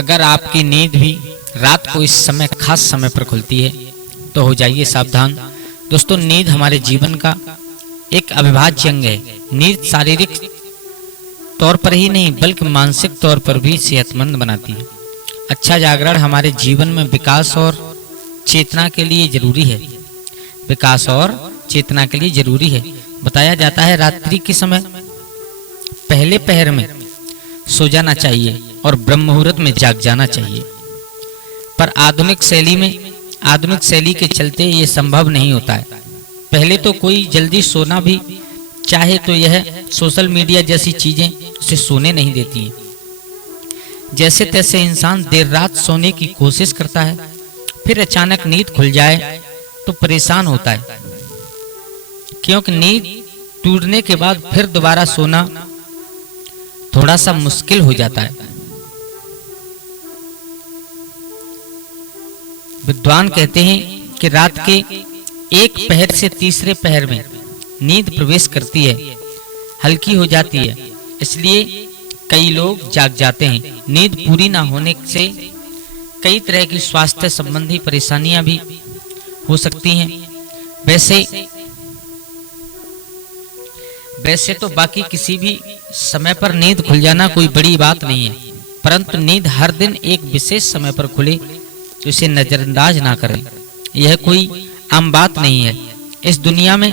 अगर आपकी नींद भी रात को इस समय खास समय पर खुलती है तो हो जाइए सावधान। दोस्तों, नींद हमारे जीवन का एक अविभाज्य अंग है। नींद शारीरिक तौर पर ही नहीं बल्कि मानसिक तौर पर भी सेहतमंद बनाती है। अच्छा जागरण हमारे जीवन में विकास और चेतना के लिए जरूरी है। विकास और चेतना के लिए जरूरी है। बताया जाता है रात्रि के समय पहले पहर में सो जाना चाहिए और ब्रह्म मुहूर्त में जाग जाना चाहिए। पर आधुनिक शैली के चलते ये संभव नहीं होता है। पहले तो कोई जल्दी सोना भी चाहे तो यह सोशल मीडिया जैसी चीजें उसे सोने नहीं देती हैं। जैसे तैसे इंसान देर रात सोने की कोशिश करता है, फिर अचानक नींद खुल जाए तो परेशान होता है, क्योंकि नींद टूटने के बाद फिर दोबारा सोना थोड़ा सा मुश्किल हो जाता है। विद्वान कहते हैं कि रात के एक पहर से तीसरे पहर में नींद प्रवेश करती है, हल्की हो जाती है, इसलिए कई लोग जाग जाते हैं। नींद पूरी ना होने से कई तरह की स्वास्थ्य संबंधी परेशानियां भी हो सकती हैं। वैसे तो बाकी किसी भी समय पर नींद खुल जाना कोई बड़ी बात नहीं है, परंतु नींद हर दिन एक विशेष समय पर खुले तो इसे नजरअंदाज ना करें। यह कोई आम बात नहीं है। इस दुनिया में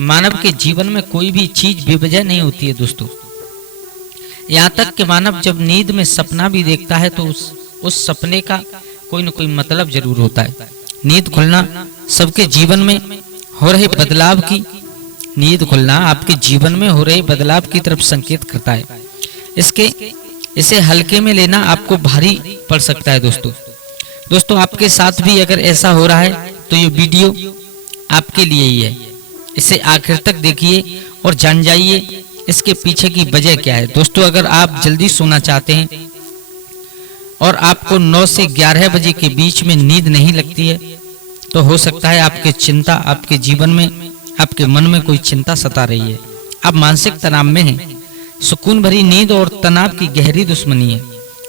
मानव के जीवन में कोई भी चीज बेवजह नहीं होती है दोस्तों। यहाँ तक कि मानव जब नींद में सपना भी देखता है तो उस सपने का कोई न कोई मतलब जरूर होता है। नींद खुलना सबके जीवन में हो रहे बदलाव की नींद खुलना आपके जीवन में हो रहे बदलाव की तरफ संकेत करता है। इसे हल्के में लेना आपको भारी पड़ सकता है दोस्तों, आपके साथ भी अगर ऐसा हो रहा है तो ये वीडियो आपके लिए ही है। इसे आखिर तक देखिए और जान जाइए इसके पीछे की वजह क्या है। दोस्तों, अगर आप जल्दी सोना चाहते हैं और आपको 9 से 11 बजे के बीच में नींद नहीं लगती है तो हो सकता है आपके जीवन में आपके मन में कोई चिंता सता रही है। आप मानसिक तनाव में हैं। सुकून भरी नींद और तनाव की गहरी दुश्मनी है।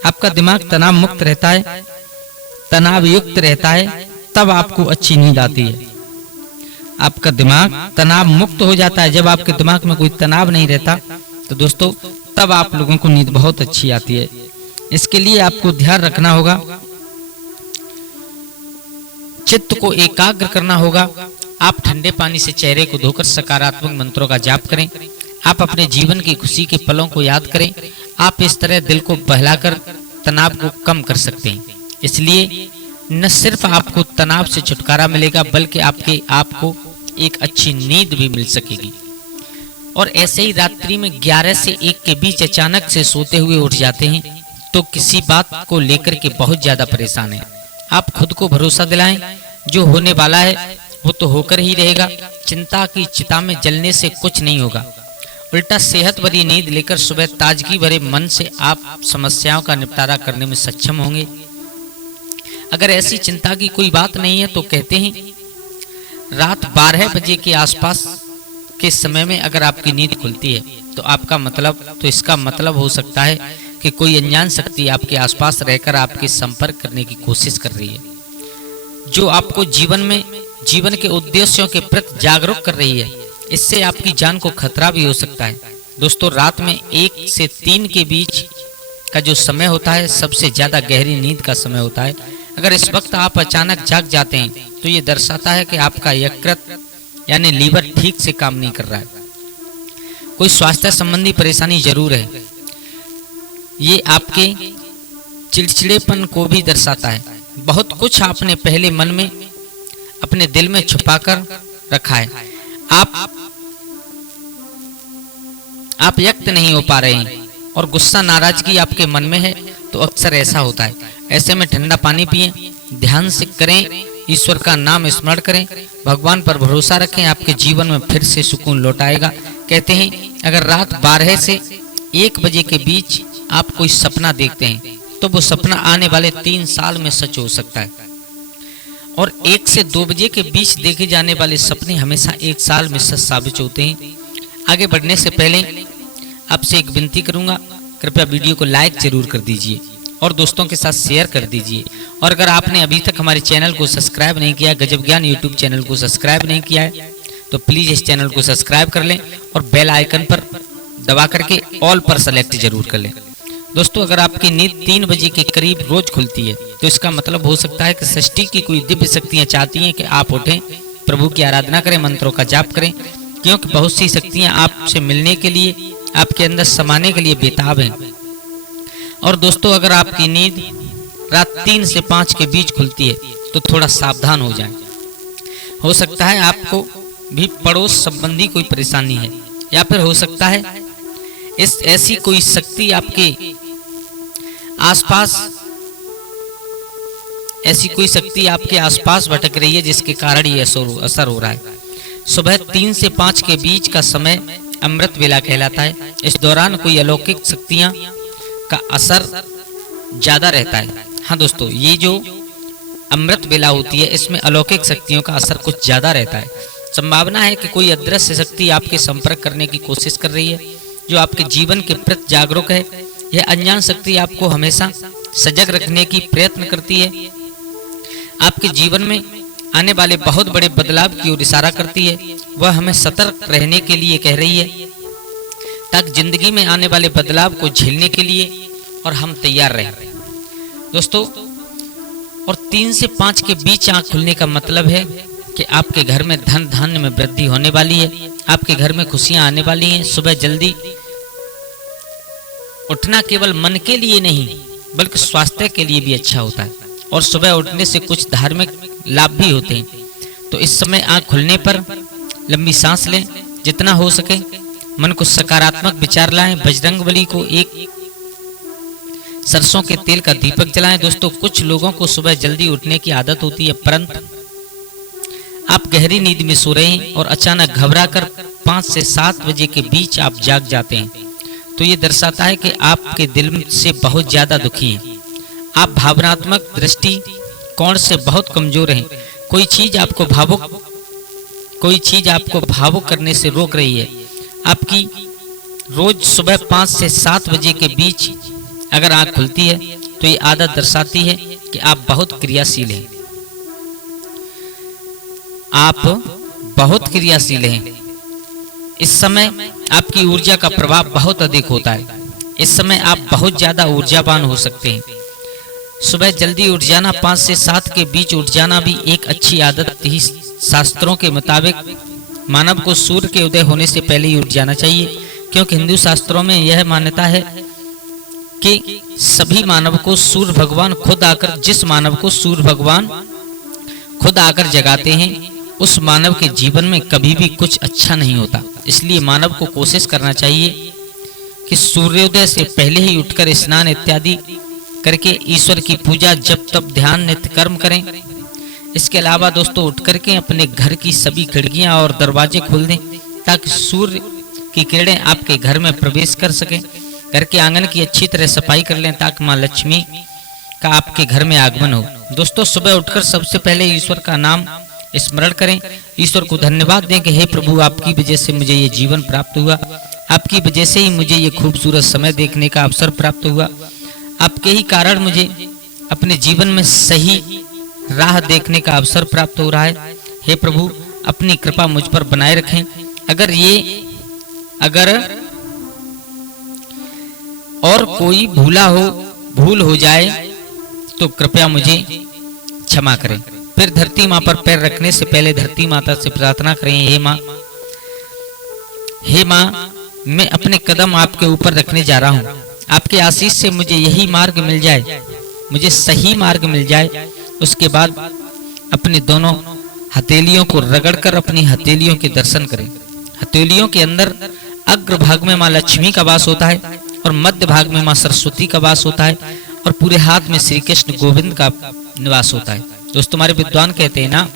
आपका दिमाग तनाव मुक्त रहता है, तनाव युक्त रहता है, तब आपको अच्छी नींद आती है। आपका दिमाग तनाव मुक्त हो जाता है। जब आपके दिमाग में कोई तनाव नहीं रहता तो दोस्तों तब आप लोगों को नींद बहुत अच्छी आती है। इसके लिए आपको ध्यान रखना होगा, चित्त को एकाग्र करना होगा। आप ठंडे पानी से चेहरे को धोकर सकारात्मक मंत्रों का जाप करें। आप अपने जीवन की खुशी के पलों को याद करें। आप इस तरह दिल को बहलाकर तनाव को कम कर सकते हैं। इसलिए न सिर्फ आपको तनाव से छुटकारा मिलेगा बल्कि आपको एक अच्छी नींद भी मिल सकेगी। और ऐसे ही रात्रि में 11 से 1 के बीच अचानक से सोते हुए उठ जाते हैं तो किसी बात को लेकर के बहुत ज्यादा परेशान हैं। आप खुद को भरोसा दिलाएं, जो होने वाला है वो तो होकर ही रहेगा। चिंता की चिता में जलने से कुछ नहीं होगा। उल्टा सेहत भरी नींद लेकर सुबह ताजगी भरे मन से आप समस्याओं का निपटारा करने में सक्षम होंगे। अगर ऐसी चिंता की कोई बात नहीं है तो कहते हैं रात 12 बजे के आसपास के समय में अगर आपकी नींद खुलती है तो इसका मतलब हो सकता है कि कोई अनजान शक्ति आपके आसपास रहकर आपके संपर्क करने की कोशिश कर रही है, जो आपको जीवन के उद्देश्यों के प्रति जागरूक कर रही है। इससे आपकी जान को खतरा भी हो सकता है। दोस्तों, रात में 1 से 3 के बीच का जो समय होता है सबसे ज्यादा गहरी नींद का समय होता है। अगर इस वक्त आप अचानक जाग जाते हैं तो ये दर्शाता है कि आपका यकृत यानी लीवर ठीक से काम नहीं कर रहा है। कोई स्वास्थ्य संबंधी परेशानी जरूर है। ये आपके चिड़चिड़ेपन को भी दर्शाता है। बहुत कुछ आपने पहले मन में अपने दिल में छुपाकर रखा है। आप व्यक्त नहीं हो पा रहे हैं और गुस्सा नाराजगी आपके मन में है तो अक्सर ऐसा होता है। ऐसे में ठंडा पानी पिएं, ध्यान से करें, ईश्वर का नाम स्मरण करें, भगवान पर भरोसा रखें। आपके जीवन में फिर से सुकून लौट आएगा। कहते हैं अगर रात 12 से 1 बजे के बीच आप कोई सपना देखते हैं तो वो सपना आने वाले 3 साल में सच हो सकता है। और 1 से 2 बजे के बीच देखे जाने वाले सपने हमेशा 1 साल में सच साबित होते हैं। आगे बढ़ने से पहले आपसे एक विनती करूंगा, कृपया वीडियो को लाइक जरूर कर दीजिए और दोस्तों के साथ शेयर कर दीजिए। और अगर आपने अभी तक हमारे चैनल को सब्सक्राइब नहीं किया, गजब ज्ञान यूट्यूब चैनल को सब्सक्राइब नहीं किया है, तो प्लीज़ इस चैनल को सब्सक्राइब कर लें और बेल आइकन पर दबा करके ऑल पर सेलेक्ट जरूर कर लें। दोस्तों, अगर आपकी नींद 3 बजे के करीब रोज खुलती है तो इसका मतलब हो सकता है कि सृष्टि की कोई दिव्य शक्तियाँ चाहती हैं कि आप उठें, प्रभु की आराधना करें, मंत्रों का जाप करें, क्योंकि बहुत सी शक्तियाँ आपसे मिलने के लिए, आपके अंदर समाने के लिए बेताब हैं। और दोस्तों, अगर आपकी नींद रात 3 से 5 के बीच खुलती है तो थोड़ा सावधान हो जाएं। हो सकता है आपको भी पड़ोस संबंधी कोई परेशानी है, या फिर हो सकता है ऐसी कोई शक्ति आपके आसपास, ऐसी कोई शक्ति आपके आसपास भटक रही है जिसके कारण ये असर हो रहा है। सुबह 3 से 5 के बीच का समय अमृत वेला कहलाता है। इस दौरान कोई अलौकिक शक्तियां का असर ज्यादा रहता है। हाँ दोस्तों, ये जो अमृत वेला होती है इसमें अलौकिक शक्तियों का असर कुछ ज्यादा रहता है। संभावना है कि कोई अदृश्य शक्ति आपके संपर्क करने की कोशिश कर रही है, जो आपके जीवन के प्रति जागरूक है। यह अनजान शक्ति आपको हमेशा सजग रखने की प्रयत्न करती है, आपके जीवन में आने वाले बहुत बड़े बदलाव की ओर इशारा करती है। वह हमें सतर्क रहने के लिए कह रही है, ताकि जिंदगी में आने वाले बदलाव को झेलने के लिए और हम तैयार रहें। दोस्तों, और 3 से 5 के बीच आंख खुलने का मतलब है कि आपके घर में धन धान्य में वृद्धि होने वाली है, आपके घर में खुशियां आने वाली हैं। सुबह जल्दी उठना केवल मन के लिए नहीं बल्कि स्वास्थ्य के लिए भी अच्छा होता है, और सुबह उठने से कुछ धार्मिक लाभ भी होते हैं। तो इस समय आंख खुलने पर लंबी सांस लें, जितना हो सके मन को सकारात्मक विचार लाएं, बजरंगबली को एक सरसों के तेल का दीपक जलाएं। दोस्तों, कुछ लोगों को सुबह जल्दी उठने की आदत होती है, परंतु आप गहरी नींद में सो रहे हैं और अचानक घबराकर 5 से 7 बजे के बीच आप जाग जाते हैं, तो ये दर्शाता है कि आपके दिल से बहुत ज्यादा दुखी हैं। आप भावनात्मक दृष्टिकोण से बहुत कमजोर हैं। कोई चीज आपको भावुक करने से रोक रही है। आपकी रोज सुबह 5 से 7 बजे के बीच अगर आंख खुलती है तो ये आदत दर्शाती है कि आप बहुत क्रियाशील हैं। आप बहुत क्रियाशील हैं। इस समय आपकी ऊर्जा का प्रभाव बहुत अधिक होता है। इस समय आप बहुत ज्यादा ऊर्जावान हो सकते हैं। सुबह जल्दी उठ जाना, 5 से 7 के बीच उठ जाना भी एक अच्छी आदत ही। शास्त्रों के मुताबिक मानव को सूर्य के उदय होने से पहले ही उठ जाना चाहिए, क्योंकि हिंदू शास्त्रों में यह मान्यता है कि सभी मानव को सूर्य भगवान खुद आकर, जिस मानव को सूर्य भगवान खुद आकर जगाते हैं, उस मानव के जीवन में कभी भी कुछ अच्छा नहीं होता। इसलिए मानव को कोशिश करना चाहिए कि सूर्योदय से पहले ही उठकर स्नान इत्यादि करके ईश्वर की पूजा, जप तप, ध्यान, नित्य कर्म करें। इसके अलावा दोस्तों, उठ करके अपने घर की सभी खिड़कियां और दरवाजे खोल दें, ताकि सूर्य की किरणें आपके घर में प्रवेश कर सकें। घर के आंगन की अच्छी तरह सफाई कर लें, ताकि माँ लक्ष्मी का आपके घर में आगमन हो। दोस्तों, सुबह उठकर सबसे पहले ईश्वर का नाम स्मरण करें, ईश्वर को धन्यवाद दें कि हे प्रभु, आपकी वजह से मुझे ये जीवन प्राप्त हुआ, आपकी वजह से ही मुझे ये खूबसूरत समय देखने का अवसर प्राप्त हुआ, आपके ही कारण मुझे अपने जीवन में सही राह देखने का अवसर प्राप्त हो रहा है। हे प्रभु, अपनी कृपा मुझ पर बनाए रखें। अगर और कोई भूल हो जाए तो कृपया मुझे क्षमा करें। फिर धरती माँ पर पैर रखने से पहले धरती माता से प्रार्थना करें, हे माँ, मैं अपने कदम आपके ऊपर रखने जा रहा हूँ। आपके आशीष से मुझे यही मार्ग मिल जाए, मुझे सही मार्ग मिल जाए। उसके बाद अपने दोनों हथेलियों को रगड़कर अपनी हथेलियों के दर्शन करें। हथेलियों के अंदर अग्र भाग में माँ लक्ष्मी का वास होता है और मध्य भाग में माँ सरस्वती का वास होता है, और पूरे हाथ में श्री कृष्ण गोविंद का निवास होता है। दोस्तों, तुम्हारे विद्वान कहते हैं ना,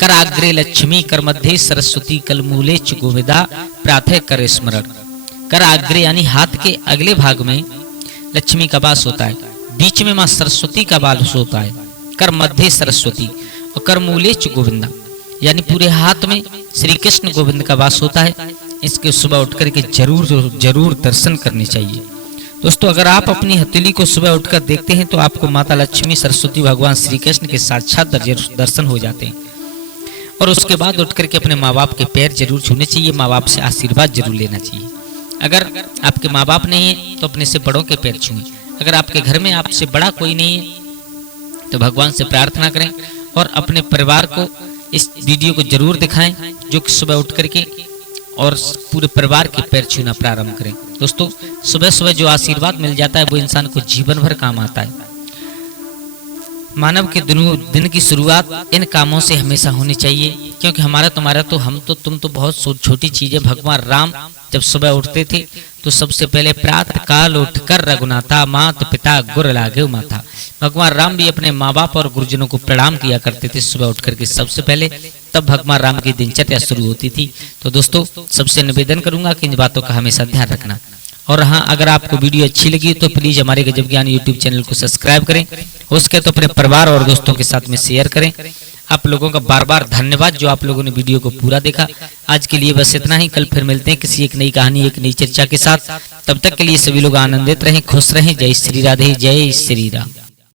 कर आग्रे लक्ष्मी कर मध्य सरस्वती कल मूले च गोविदा प्रातः कर स्मरण। कर आग्रे यानी हाथ के अगले भाग में लक्ष्मी का वास होता है, बीच में माँ सरस्वती का वास होता है, कर मध्य सरस्वती, और कर मूले च गोविंदा यानी पूरे हाथ में श्री कृष्ण गोविंद का वास होता है। इसके सुबह उठ करके जरूर दर्शन करने चाहिए। दोस्तों अगर आप अपनी हथेली को सुबह उठकर देखते हैं तो आपको माता लक्ष्मी, सरस्वती, भगवान श्री कृष्ण के साक्षात दर्शन हो जाते हैं। और उसके बाद उठ करके अपने माँ बाप के पैर जरूर छूने चाहिए, माँ बाप से आशीर्वाद जरूर लेना चाहिए। अगर आपके माँ बाप नहीं है तो अपने से बड़ों के पैर छुएं। अगर आपके घर में आपसे बड़ा कोई नहीं है तो भगवान से प्रार्थना करें और अपने परिवार को इस वीडियो को जरूर दिखाएं, जो कि सुबह उठ करके और पूरे परिवार के पैर छूना प्रारंभ करें। दोस्तों सुबह सुबह जो आशीर्वाद मिल जाता है वो इंसान को जीवन भर काम आता है। मानव के दिन की शुरुआत इन कामों से हमेशा होनी चाहिए, क्योंकि हमारा तुम्हारा तो हम तो तुम तो बहुत छोटी चीज है। भगवान राम जब सुबह उठते थे तो सबसे पहले प्रातः काल उठकर रघुनाथा मात पिता गुर लागे माथा। भगवान राम भी अपने माँ बाप और गुरुजनों को प्रणाम किया करते थे सुबह उठ करके सबसे पहले, तब भगवान राम की दिनचर्या शुरू होती थी। तो दोस्तों सबसे निवेदन करूंगा कि इन बातों का हमेशा ध्यान रखना। और हाँ, अगर आपको वीडियो अच्छी लगी तो प्लीज हमारे गजब ज्ञान यूट्यूब चैनल को सब्सक्राइब करें, हो सके तो अपने परिवार और दोस्तों के साथ में शेयर करें। आप लोगों का बार बार धन्यवाद जो आप लोगों ने वीडियो को पूरा देखा। आज के लिए बस इतना ही, कल फिर मिलते हैं किसी एक नई कहानी, एक नई चर्चा के साथ। तब तक के लिए सभी लोग आनंदित रहें, खुश रहें। जय श्री राधे, जय श्री राम।